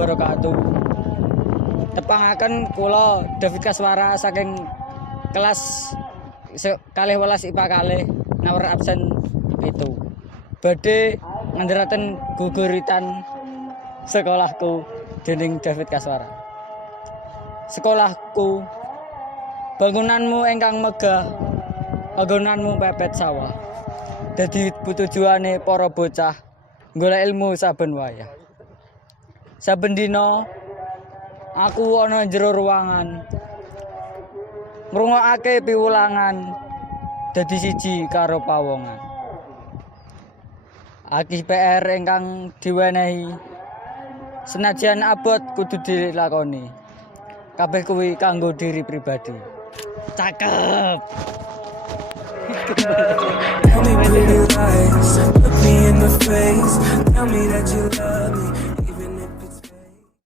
wabarakatuh. Tepangaken kula David Kaswara saking kelas kalih welas IPA kalih nomor absen itu. Badhe ngandharaken guguritan sekolahku dening David Kaswara. Sekolahku, bangunanmu ingkang megah, panggonanmu pepet sawah. Dadi tujuane para bocah golek ilmu saben wayah. Saben dina aku ana jero ruangan ngrungokake piwulangan dadi siji karo pawongan. Akeh PR ingkang diwenehi senajan abot kudu dilakoni. Kabeh kuwi kanggo diri pribadi. Cakep. Tell me pretty lies, look me in the face, tell me that you love me.